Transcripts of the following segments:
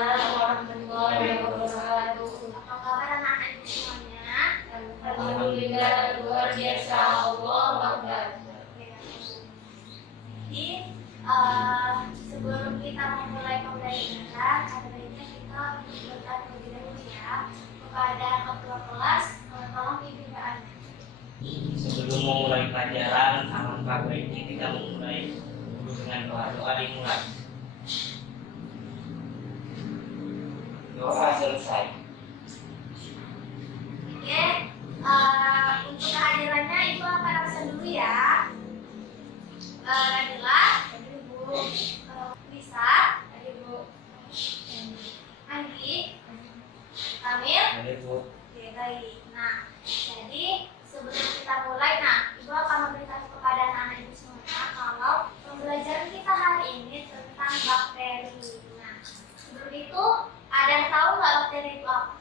Waalaikumsalam warahmatullahi wabarakatuh. Apa kabar anak-anak semuanya? Alhamdulillah luar biasa, Allah Akbar. Jadi sebelum kita memulai pembelajaran, ada baiknya kita berdoa terlebih dahulu ya kepada ketua kelas. Tolong pimpin doanya. Sebelum memulai pelajaran, alangkah baiknya kita memulai dengan doa dimulai. Doa selesai. Oke, untuk kehadirannya Ibu akan absen dulu ya. Nadila, tadi Ibu Lisa, tadi Ibu Andi, Kamil. Ada Bu. Oke, baik. Nah, jadi sebelum kita mulai, Ibu akan memberitahu kepada anak-anak Ibu semuanya kalau pembelajaran kita hari ini tentang bakteri. Nah, sebelum itu ada yang tahu nggak bakteri itu apa?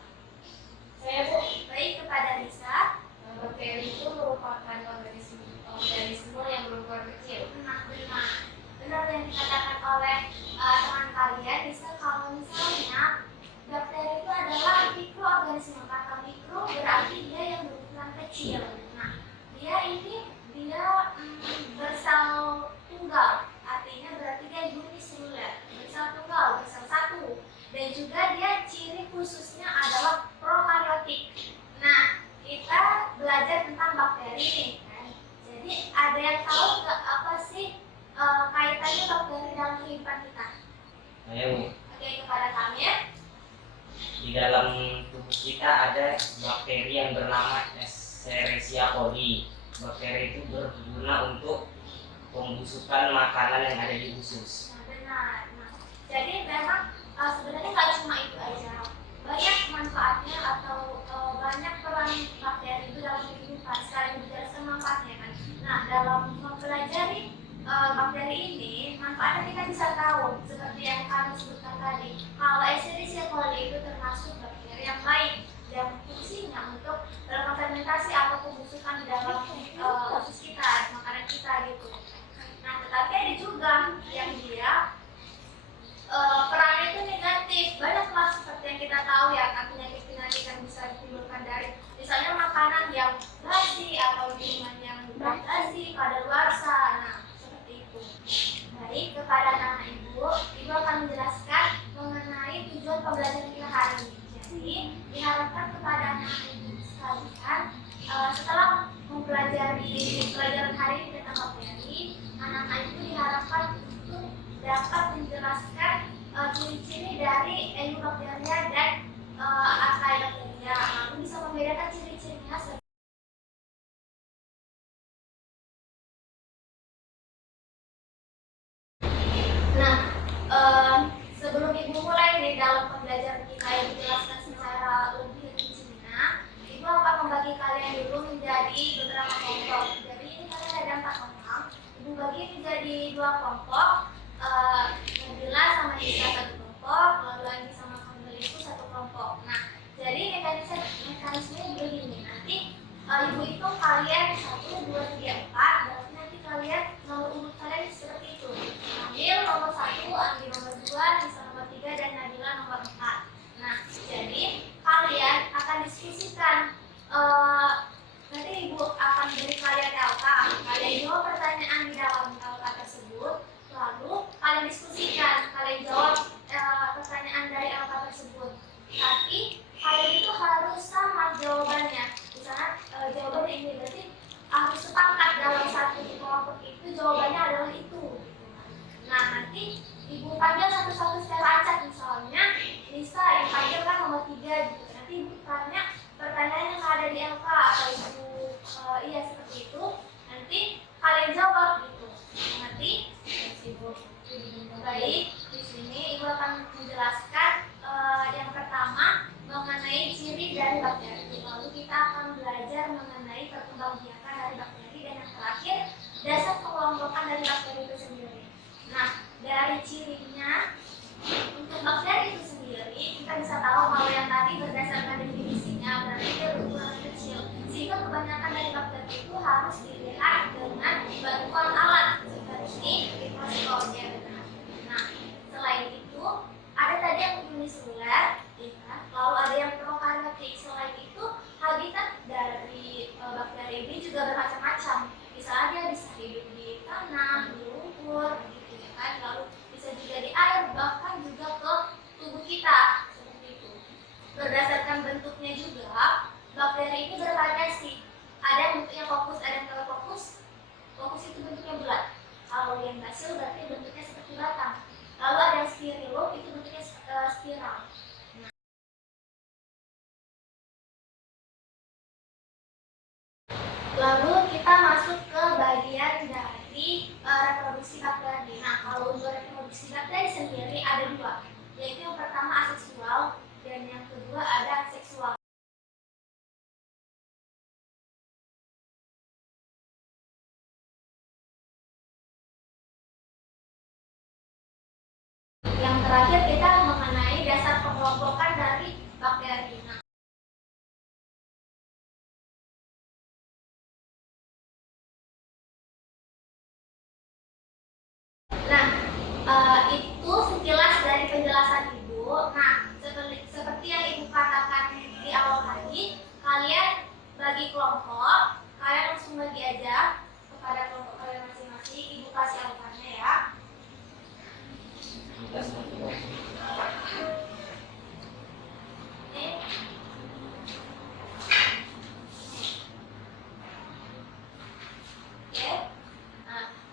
Saya Bu, Baik, kepada Lisa. bakteri itu merupakan organisme yang berukuran kecil. Nah, benar yang dikatakan oleh teman kalian. Bisa kalau misalnya bakteri itu adalah mikroorganisme. Kata mikro berarti dia yang berukuran kecil. Nah, dia bersel tunggal. Artinya berarti dia uniseluler, bersel tunggal, bersel satu. Dan juga dia ciri khususnya adalah prokaryotik. Nah, kita belajar tentang bakteri ini kan. Jadi ada yang tahu nggak apa sih kaitannya bakteri dalam kehidupan kita? Ayo Bu. Oke, kepada kami ya. Di dalam tubuh kita ada bakteri yang bernama Escherichia coli. Bakteri itu berguna untuk pembusukan makanan yang ada di usus. Nah, benar. Nah, jadi memang sebenarnya nggak cuma itu aja. Banyak manfaatnya atau banyak peran bakteri itu dalam kehidupan. Sekarang dijelaskan manfaatnya kan. Nah, dalam mempelajari bakteri ini, manfaatnya kita bisa tahu seperti yang kami sebutkan tadi. Kalau Escherichia coli itu termasuk bakteri yang baik dan fungsinya untuk berfermentasi atau pembusukan di dalam usus kita, makanan kita gitu. Nah, tetapi ada juga yang dia perannya itu negatif. Banyaklah seperti yang kita tahu ya, kan penyakit-penyakit yang bisa ditimbulkan dari misalnya makanan yang basi atau minuman yang basi, kadaluarsa. Nah, seperti itu. Baik, kepada anak Ibu akan menjelaskan mengenai tujuan pembelajaran kita hari ini. Jadi, diharapkan kepada anak Ibu sekalian setelah mempelajari pelajaran hari ini tentang bakteri, anak-anak Ibu diharapkan untuk dapat menjelaskan ciri-ciri dari Enterobacteria dan Archaebacteria. Lalu bisa membedakan ciri-cirinya. Nah, sebelum Ibu mulai nih dalam pembelajaran kita yang dijelaskan secara lebih rincinya, Ibu akan membagi kalian dulu menjadi beberapa kelompok. Jadi ini kalian ada 4 orang. Ibu bagi menjadi 2 kelompok. Nabila sama Nisa 1 kelompok, lalu Andi sama Kamil itu 1 kelompok. Nah, jadi mekanismenya begini. Nanti Ibu hitung kalian 1, 2, 3, 4. Berarti nanti kalian nomor urut kalian seperti itu. Kamil nomor 1, Andi nomor 2, Nisa nomor 3, dan Nabila nomor 4. Nah, jadi kalian akan diskusikan. Nanti Ibu akan beri kalian data. Kalian jawab pertanyaan di dalam data tersebut. Lalu kalian diskusikan, kalian jawab pertanyaan dari angka tersebut. Tapi kalian itu harus sama jawabannya. Misalnya jawabannya ini berarti harus sepakat dalam satu kelompok itu jawabannya adalah itu. Nah, nanti Ibu panggil satu-satu secara acak. Misalnya Nisa yang panggil kan nomor 3 gitu. Nanti Ibu tanya pertanyaan yang ada di LK atau Ibu iya seperti itu. Nanti kalian jawab gitu. Nanti Ibu baik di sini Ibu akan menjelaskan yang pertama mengenai ciri dari bakteri. Lalu kita akan belajar mengenai perkembangbiakan dari bakteri dan yang terakhir dasar pengelompokan dari bakteri itu sendiri. Nah, dari cirinya untuk bakteri itu sendiri kita bisa tahu kalau yang tadi berdasarkan definisinya berarti dia berukuran kecil. Sehingga kebanyakan dari bakteri itu harus dilihat dengan bantuan alat seperti mikroskop ya. Nah, selain itu ada tadi yang bentuknya bulat. Kalau yang basil berarti bentuknya seperti batang. Lalu ada yang spirillum, itu bentuknya spiral. Lalu kita masuk ke bagian dari reproduksi bakteri. Nah, kalau untuk reproduksi bakteri sendiri ada dua, yaitu yang pertama aseksual dan yang kedua ada seksual. Yang terakhir kita mengenai dasar pengelompokan dari bakteri. Itu sekilas dari penjelasan Ibu. Nah, seperti yang Ibu katakan di awal tadi, kalian bagi kelompok, kalian langsung bagi aja kepada kelompok kalian masing-masing. Ibu kasih alutannya ya.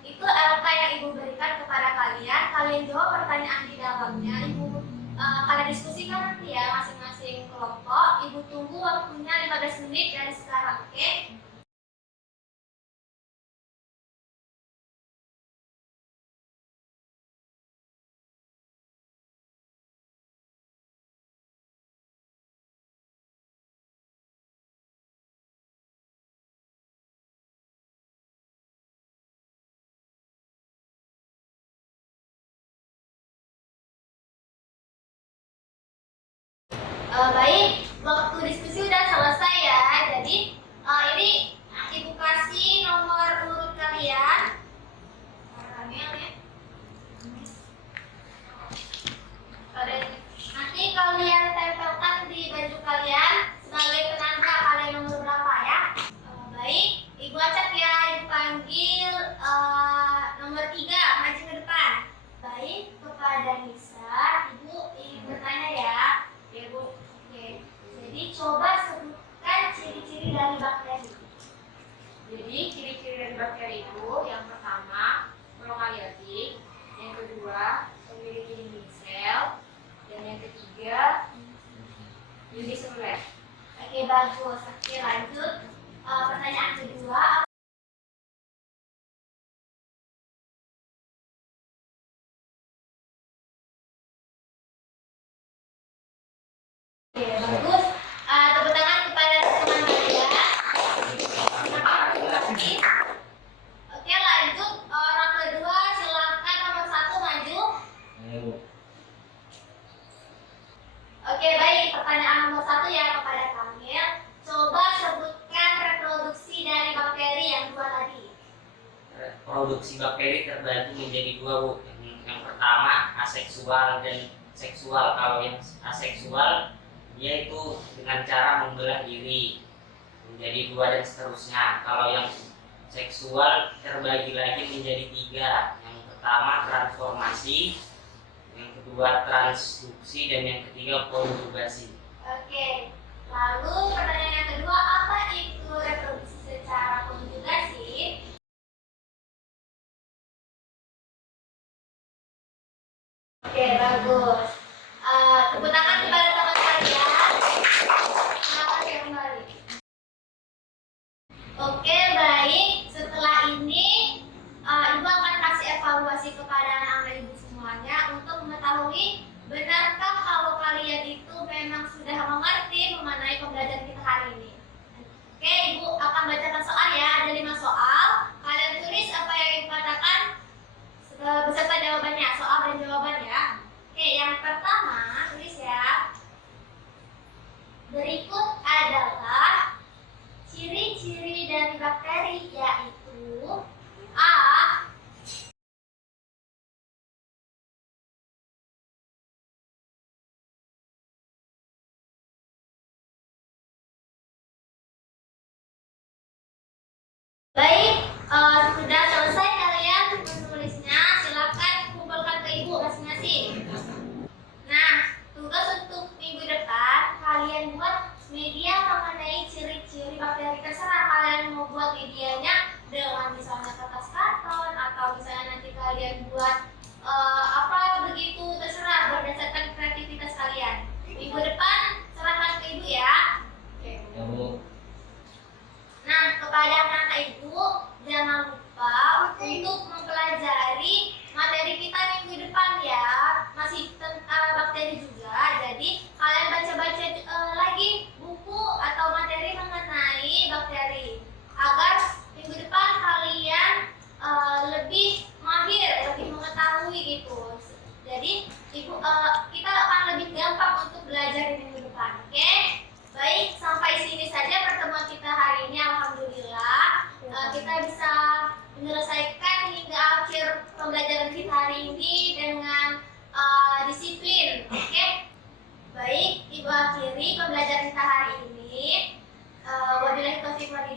Itu LK yang Ibu berikan kepada kalian. Kalian jawab pertanyaan di dalamnya. Ibu kalian diskusikan nanti ya masing-masing kelompok. Ibu tunggu waktunya 15 menit dari sekarang, oke? Baik, waktu diskusi udah selesai ya. Jadi ini Ibu kasih nomor urut kalian. Nanti kalian tempelkan di baju kalian sebagai penanda kalian nomor berapa ya. Baik, Ibu acak ya. Ibu panggil nomor 3, maju ke depan. Baik, kepada Nisa, Ibu ingin bertanya ya. Ya Bu. Oke. Jadi coba sebutkan ciri-ciri dari bakteri. Jadi ciri-ciri dari bakteri itu yang pertama prokarioti, yang kedua memiliki dinding sel, dan yang ketiga uniseluler. Oke, bagus. Oke, lanjut. Pertanyaan kedua. Oke, bagus. Tepuk tangan kepada teman kalian. Oke, lanjut. Orang kedua, silakan nomor 1 maju. Oke, baik. Pertanyaan nomor 1 ya kepada Kamil. Coba sebutkan reproduksi dari bakteri yang dua tadi. Produksi bakteri terbagi menjadi dua, Bu. Yang pertama aseksual dan seksual. Kalau yang aseksual dia itu dengan cara membelah diri menjadi 2 dan seterusnya. Kalau yang seksual terbagi lagi menjadi 3. Yang pertama transformasi, yang kedua transduksi, dan yang ketiga konjugasi. Oke. Lalu pertanyaan yang kedua, apa itu reproduksi secara konjugasi? Oke, bagus. Tepuk tangan kepada teman kalian. Silakan saya kembali. Oke, baik. Setelah ini, Ibu akan kasih evaluasi kepada anak-anak Ibu semuanya untuk mengetahui benarkah kalau kalian itu memang sudah mengerti mengenai pembelajaran kita hari ini. Oke, Ibu akan bacakan soal ya. Ada 5 soal. Kalian tulis apa yang Ibu katakan beserta jawabannya, soal dan jawaban ya. gitu. Jadi kita akan lebih gampang untuk belajar di minggu depan. Oke? Baik, sampai sini saja pertemuan kita hari ini. Alhamdulillah kita bisa menyelesaikan hingga akhir pembelajaran kita hari ini dengan disiplin. Oke? Baik, Ibu akhiri pembelajaran kita hari ini. Wabillahi taufiq wal hidayah.